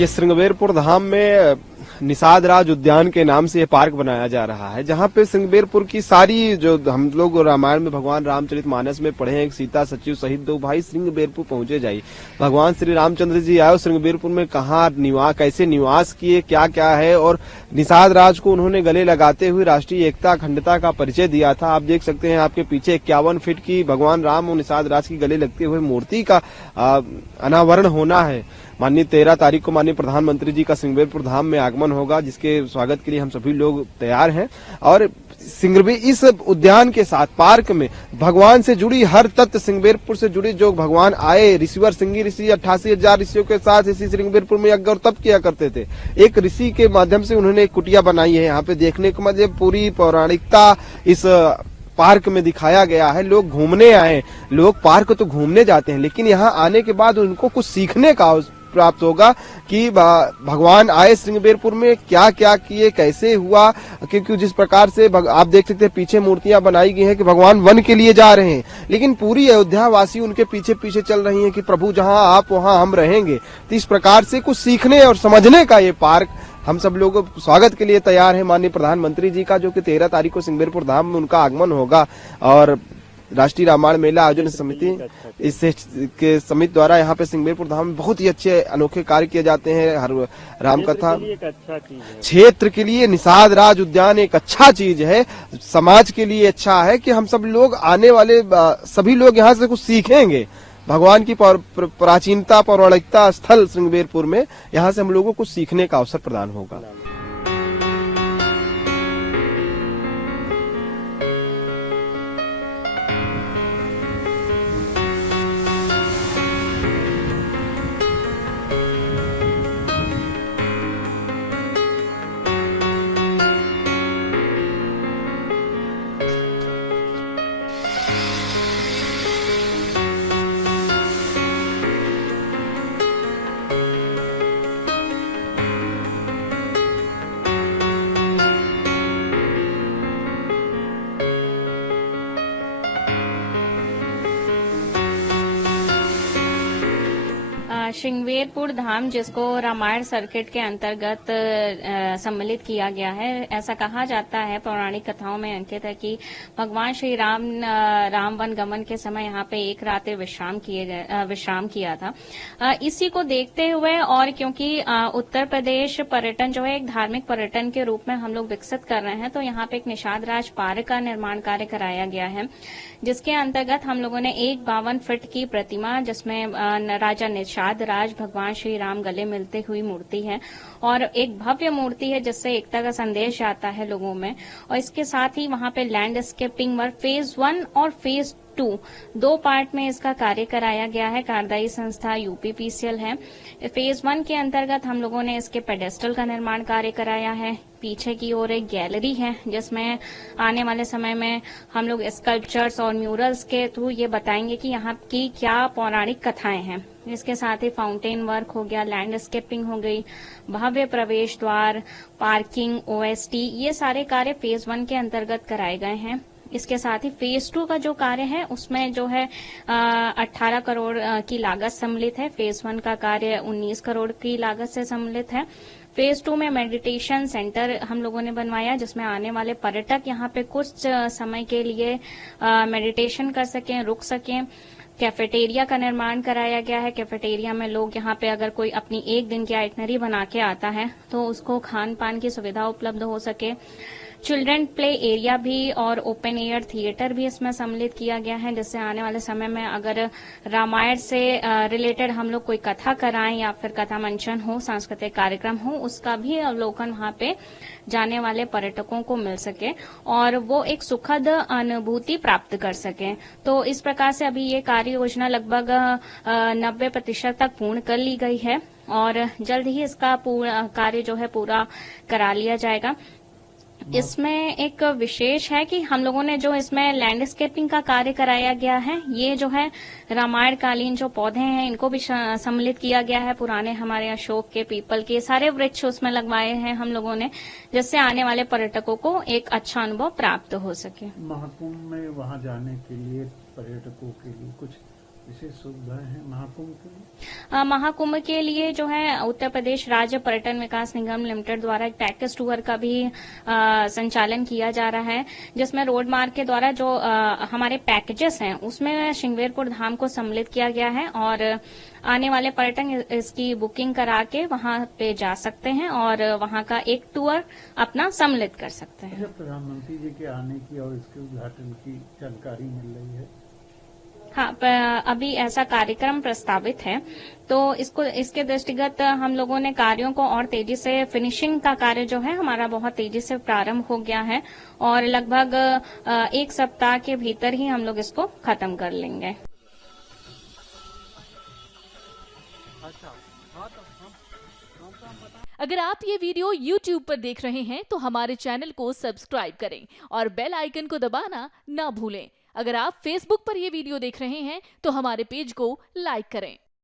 ये श्रृंगबेरपुर धाम में निषाद राज उद्यान के नाम से ये पार्क बनाया जा रहा है, जहाँ पे श्रृंगबेरपुर की सारी जो हम लोग रामायण में भगवान रामचरितमानस में पढ़े हैं, सीता सचिव सहित दो भाई श्रृंगबेरपुर पहुंचे जाइए। भगवान श्री रामचंद्र जी आए श्रृंगबेरपुर में, कहाँ निवास, कैसे निवास किए, क्या क्या है, और निषाद राज को उन्होंने गले लगाते हुए राष्ट्रीय एकता अखंडता का परिचय दिया था। आप देख सकते हैं आपके पीछे 51 फीट की भगवान राम और निषाद राज की गले लगते हुए मूर्ति का अनावरण होना है। माननीय 13 तारीख को माननीय प्रधानमंत्री जी का श्रृंगबेरपुर धाम में आगमन होगा, जिसके स्वागत के लिए हम सभी लोग तैयार हैं। और इस उद्यान के साथ पार्क में भगवान से जुड़ी हर तत्व, श्रृंगबेरपुर से जुड़ी जो भगवान आए, ऋषिवर सिंगी ऋषि 88,000 ऋषियों के साथ इसी श्रृंगबेरपुर में यज्ञ और तप किया करते थे। एक ऋषि के माध्यम से उन्होंने एक कुटिया बनाई है। यहाँ पे देखने को मतलब पूरी पौराणिकता इस पार्क में दिखाया गया है। लोग घूमने आए, लोग पार्क तो घूमने जाते हैं, लेकिन यहाँ आने के बाद उनको कुछ सीखने का प्राप्त होगा कि भगवान आए श्रृंगबेरपुर में, क्या क्या किए, कैसे हुआ। क्योंकि जिस प्रकार से आप देख सकते हैं पीछे मूर्तियां बनाई गई हैं कि भगवान वन के लिए जा रहे हैं, लेकिन पूरी अयोध्या वासी उनके पीछे पीछे चल रही हैं कि प्रभु जहां आप वहां हम रहेंगे। तो इस प्रकार से कुछ सीखने और समझने का ये पार्क हम सब लोग स्वागत के लिए तैयार हैं। माननीय प्रधानमंत्री जी का जो कि 13 तारीख को श्रृंगबेरपुर धाम में उनका आगमन होगा, और राष्ट्रीय रामायण मेला आयोजन समिति के समिति द्वारा यहाँ पे श्रृंगबेरपुर धाम में बहुत ही अच्छे अनोखे कार्य किए जाते हैं। हर राम कथा क्षेत्र के लिए निषाद राज उद्यान एक अच्छा चीज है, समाज के लिए अच्छा है कि हम सब लोग आने वाले सभी लोग यहाँ से कुछ सीखेंगे। भगवान की प्राचीनता पौराणिकता स्थल श्रृंगबेरपुर में, यहाँ से हम लोगों को सीखने का अवसर प्रदान होगा। श्रृंगबेरपुर धाम, जिसको रामायण सर्किट के अंतर्गत सम्मिलित किया गया है, ऐसा कहा जाता है, पौराणिक कथाओं में अंकित है कि भगवान श्री राम वन गमन के समय यहाँ पे एक रात विश्राम किया था। इसी को देखते हुए, और क्योंकि उत्तर प्रदेश पर्यटन जो है एक धार्मिक पर्यटन के रूप में हम लोग विकसित कर रहे हैं, तो यहाँ पे एक निषाद राज पार्क का निर्माण कार्य कराया गया है, जिसके अंतर्गत हम लोगों ने एक 52 फीट की प्रतिमा, जिसमें राजा निषाद राज भगवान श्री राम गले मिलते हुई मूर्ति है, और एक भव्य मूर्ति है जिससे एकता का संदेश जाता है लोगों में। और इसके साथ ही वहां पे लैंडस्केपिंग वर्क फेज 1 और फेज 2 दो पार्ट में इसका कार्य कराया गया है। कार्यदायी संस्था यूपीपीसीएल है। फेज 1 के अंतर्गत हम लोगों ने इसके पेडेस्टल का निर्माण कार्य कराया है। पीछे की ओर एक गैलरी है, जिसमें आने वाले समय में हम लोग स्कल्पचर्स और म्यूरल्स के थ्रू ये बताएंगे कि यहाँ की क्या पौराणिक कथाएं हैं। इसके साथ ही फाउंटेन वर्क हो गया, लैंडस्केपिंग हो गई, भव्य प्रवेश द्वार, पार्किंग, ओएसटी, ये सारे कार्य फेज 1 के अंतर्गत कराए गए हैं। इसके साथ ही फेज 2 का जो कार्य है उसमें जो है 18 करोड़ की लागत सम्मिलित है। फेज 1 का कार्य 19 करोड़ की लागत से सम्मिलित है। फेज 2 में मेडिटेशन सेंटर हम लोगों ने बनवाया, जिसमें आने वाले पर्यटक यहाँ पे कुछ समय के लिए मेडिटेशन कर सकें, रुक सकें। कैफेटेरिया का निर्माण कराया गया है। कैफेटेरिया में लोग यहाँ पे अगर कोई अपनी एक दिन की आइटनरी बना के आता है तो उसको खान पान की सुविधा उपलब्ध हो सके। चिल्ड्रन प्ले एरिया भी और ओपन एयर थिएटर भी इसमें सम्मिलित किया गया है, जिससे आने वाले समय में अगर रामायण से रिलेटेड हम लोग कोई कथा कराएं या फिर कथा मंचन हो, सांस्कृतिक कार्यक्रम हो, उसका भी अवलोकन वहां पे जाने वाले पर्यटकों को मिल सके और वो एक सुखद अनुभूति प्राप्त कर सके। तो इस प्रकार से अभी ये कार्य योजना लगभग 90% तक पूर्ण कर ली गई है और जल्द ही इसका कार्य जो है पूरा करा लिया जाएगा। इसमें एक विशेष है कि हम लोगों ने जो इसमें लैंडस्केपिंग का कार्य कराया गया है, ये जो है रामायण कालीन जो पौधे हैं इनको भी सम्मिलित किया गया है। पुराने हमारे अशोक के, पीपल के सारे वृक्ष उसमें लगवाए हैं हम लोगों ने, जिससे आने वाले पर्यटकों को एक अच्छा अनुभव प्राप्त हो सके। महाकुंभ में वहां जाने के लिए पर्यटकों के लिए कुछ विशेष सुविधाएं हैं महाकुंभ के लिए? महाकुंभ के लिए जो है उत्तर प्रदेश राज्य पर्यटन विकास निगम लिमिटेड द्वारा एक पैकेज टूर का भी संचालन किया जा रहा है, जिसमें रोड मार्ग के द्वारा जो हमारे पैकेजेस हैं उसमें श्रृंगेरपुर धाम को सम्मिलित किया गया है और आने वाले पर्यटक इसकी बुकिंग करा के वहां पे जा सकते हैं और वहां का एक टूर अपना सम्मिलित कर सकते हैं। प्रधानमंत्री जी के आने की और इसके उद्घाटन की जानकारी मिल रही है? हाँ, अभी ऐसा कार्यक्रम प्रस्तावित है, तो इसके दृष्टिगत हम लोगों ने कार्यों को और तेजी से फिनिशिंग का कार्य जो है हमारा बहुत तेजी से प्रारंभ हो गया है और लगभग एक सप्ताह के भीतर ही हम लोग इसको खत्म कर लेंगे। अगर आप ये वीडियो YouTube पर देख रहे हैं तो हमारे चैनल को सब्सक्राइब करें और बेल आइकन को दबाना ना भूलें। अगर आप Facebook पर ये वीडियो देख रहे हैं तो हमारे पेज को लाइक करें।